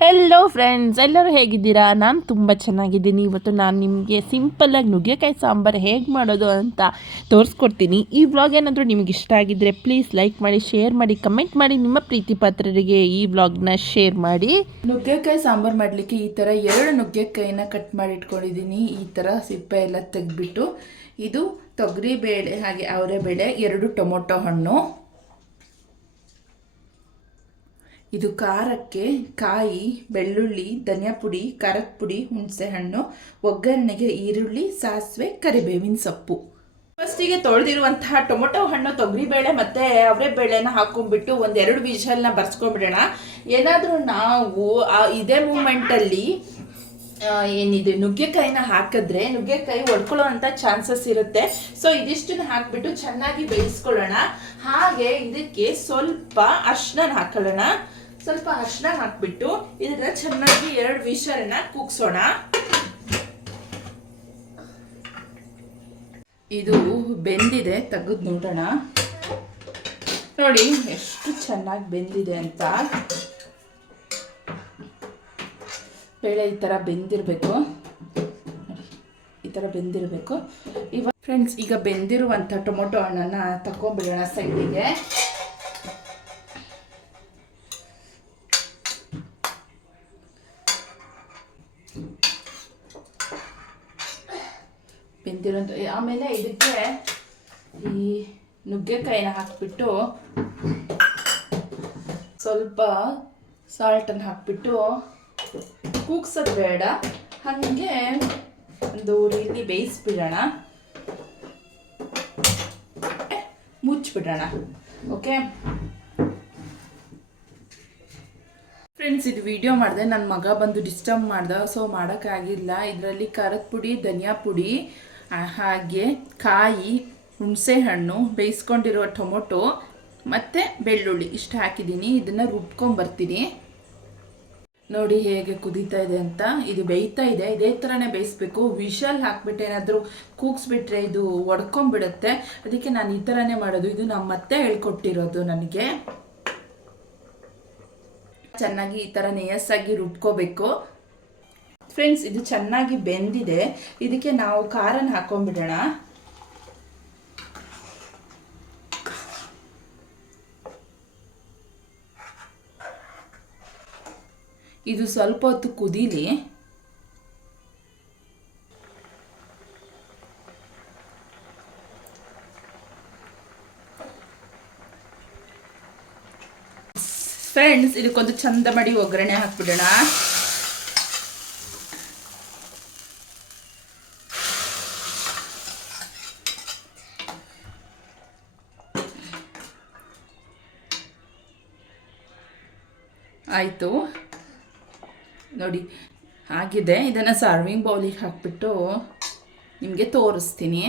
Hello friends ಎಲ್ಲರೂ ಹೇಗಿದ್ದೀರಾ? ನಾನು ತುಂಬ ಚೆನ್ನಾಗಿದ್ದೀನಿ. ಇವತ್ತು ನಾನು ನಿಮಗೆ ಸಿಂಪಲ್ಲಾಗಿ ನುಗ್ಗೆಕಾಯಿ ಸಾಂಬಾರು ಹೇಗೆ ಮಾಡೋದು ಅಂತ ತೋರಿಸ್ಕೊಡ್ತೀನಿ. ಈ ವ್ಲಾಗ್ ಏನಾದರೂ ನಿಮಗೆ ಇಷ್ಟ ಆಗಿದ್ದರೆ ಪ್ಲೀಸ್ ಲೈಕ್ ಮಾಡಿ ಶೇರ್ ಮಾಡಿ ಕಮೆಂಟ್ ಮಾಡಿ, ನಿಮ್ಮ ಪ್ರೀತಿ ಪಾತ್ರರಿಗೆ ಈ ವ್ಲಾಗ್ನ ಶೇರ್ ಮಾಡಿ. ನುಗ್ಗೆಕಾಯಿ ಸಾಂಬಾರು ಮಾಡಲಿಕ್ಕೆ ಈ ಥರ ಎರಡು ನುಗ್ಗೆಕಾಯಿನ ಕಟ್ ಮಾಡಿ ಇಟ್ಕೊಂಡಿದ್ದೀನಿ. ಈ ಥರ ಸಿಪ್ಪೆ ಎಲ್ಲ ತೆಗೆದ್ಬಿಟ್ಟು, ಇದು ತೊಗರಿ ಬೇಳೆ ಹಾಗೆ ಅವರೆ ಬೇಳೆ ಎರಡು ಟೊಮೊಟೊ ಹಣ್ಣು. ಇದು ಖಾರಕ್ಕೆ ಕಾಯಿ, ಬೆಳ್ಳುಳ್ಳಿ ಧನಿಯಾ ಪುಡಿ ಖಾರದ ಪುಡಿ ಹುಣಸೆಹಣ್ಣು, ಒಗ್ಗರಣೆಗೆ ಈರುಳ್ಳಿ, ಸಾಸಿವೆ, ಕರಿಬೇವಿನ ಸೊಪ್ಪು. ಫಸ್ಟಿಗೆ ತೊಳೆದಿರುವಂತಹ ಟೊಮೊಟೊ ಹಣ್ಣು, ತೊಗರಿಬೇಳೆ ಮತ್ತು ಅವರೇ ಬೇಳೆನ ಹಾಕೊಂಡ್ಬಿಟ್ಟು ಒಂದೆರಡು ವಿಷಲ್ನ ಬರ್ಸ್ಕೊಂಡ್ಬಿಡೋಣ. ಏನಾದರೂ ನಾವು ಇದೇ ಮೂಮೆಂಟಲ್ಲಿ ಏನಿದೆ? ನುಗ್ಗೆಕಾಯಿನ ಹಾಕಿದ್ರೆ ನುಗ್ಗೆಕಾಯಿ ಒಡ್ಕೊಳ್ಳೋ ಅಂತ ಚಾನ್ಸಸ್ ಇರುತ್ತೆ. ಸೊ ಇದಿಷ್ಟನ್ನ ಹಾಕ್ಬಿಟ್ಟು ಚೆನ್ನಾಗಿ ಬೇಯಿಸ್ಕೊಳ್ಳೋಣ. ಹಾಗೆ ಇದಕ್ಕೆ ಸ್ವಲ್ಪ ಅರ್ಶನ ಹಾಕೊಳ್ಳೋಣ. ಸ್ವಲ್ಪ ಅರ್ಶನ ಹಾಕ್ಬಿಟ್ಟು ಇದನ್ನ ಚೆನ್ನಾಗಿ ಎರಡು ವಿಷಲನ್ನ ಕೂಗ್ಸೋಣ. ಇದು ಬೆಂದಿದೆ, ತೆಗೆದು ನೋಡೋಣ. ನೋಡಿ, ಎಷ್ಟು ಚೆನ್ನಾಗಿ ಬೆಂದಿದೆ ಅಂತ. ಬೇಳೆ ಈ ಥರ ಬೆಂದಿರಬೇಕು. ಈ ಥರ ಬೆಂದಿರಬೇಕು. ಇವಾಗ ಫ್ರೆಂಡ್ಸ್ ಈಗ ಬೆಂದಿರುವಂಥ ಟೊಮೊಟೊ ಹಣ್ಣನ್ನು ತಗೊಂಡ್ಬಿಡೋಣ ಸೈಡಿಗೆ. ಬೆಂದಿರೋಂಥ ಆಮೇಲೆ ಇದಕ್ಕೆ ಈ ನುಗ್ಗೆಕಾಯಿನ ಹಾಕ್ಬಿಟ್ಟು ಸ್ವಲ್ಪ ಸಾಲ್ಟನ್ನು ಹಾಕ್ಬಿಟ್ಟು ಕೂಗ್ಸೋದು ಬೇಡ ಹಾಗೆ ಒಂದು ರೀತಿ ಬೇಯಿಸ್ಬಿಡೋಣ. ಮುಚ್ಚಿಬಿಡೋಣ. ಓಕೆ? ಫ್ರೆಂಡ್ಸ್, ಇದು ವಿಡಿಯೋ ಮಾಡಿದೆ. ನನ್ನ ಮಗ ಬಂದು ಡಿಸ್ಟರ್ಬ್ ಮಾಡ್ದ. ಸೊ ಮಾಡೋಕ್ಕಾಗಿಲ್ಲ ಇದರಲ್ಲಿ ಖಾರದ ಪುಡಿ, ಧನಿಯಾ ಪುಡಿ ಹಾಗೆ ಕಾಯಿ, ಹುಣಸೆ ಹಣ್ಣು, ಬೇಯಿಸ್ಕೊಂಡಿರೋ ಟೊಮೊಟೊ, ಮತ್ತು ಬೆಳ್ಳುಳ್ಳಿ. ಇಷ್ಟು ಹಾಕಿದ್ದೀನಿ. ಇದನ್ನು ರುಬ್ಕೊಂಬರ್ತೀನಿ. ನೋಡಿ ಹೇಗೆ ಕುದೀತಾ ಇದೆ ಅಂತ. ಇದು ಬೇಯ್ತಾ ಇದೆ. ಇದೇ ಥರನೇ ಬೇಯಿಸ್ಬೇಕು. ವಿಷಲ್ ಹಾಕ್ಬಿಟ್ಟು ಏನಾದರೂ ಕೂಗ್ಸ್ಬಿಟ್ರೆ ಇದು ಒಡ್ಕೊಂಬಿಡುತ್ತೆ. ಅದಕ್ಕೆ ನಾನು ಈ ಥರನೇ ಮಾಡೋದು. ಇದು ನಮ್ಮ ಮತ್ತೆ ಹೇಳ್ಕೊಟ್ಟಿರೋದು ನನಗೆ. ಚೆನ್ನಾಗಿ ಈ ಥರ ನೇಯಸ್ಸಾಗಿ ರುಬ್ಕೋಬೇಕು. ಫ್ರೆಂಡ್ಸ್ ಇದು ಚೆನ್ನಾಗಿ ಬೆಂದಿದೆ. ಇದಕ್ಕೆ ನಾವು ಖಾರನ ಹಾಕೊಂಡ್ಬಿಡೋಣ. ಇದು ಸ್ವಲ್ಪ ಹೊತ್ತು ಕುದೀಲಿ. ಫ್ರೆಂಡ್ಸ್ ಇದಕ್ಕೊಂದು ಚಂದ ಮಾಡಿ ಒಗ್ಗರಣೆ ಹಾಕ್ಬಿಡೋಣ. ಆಯಿತು. ನೋಡಿ ಆಗಿದೆ ಇದನ್ನು ಸರ್ವಿಂಗ್ ಬೌಲಿಗೆ ಹಾಕ್ಬಿಟ್ಟು ನಿಮಗೆ ತೋರಿಸ್ತೀನಿ.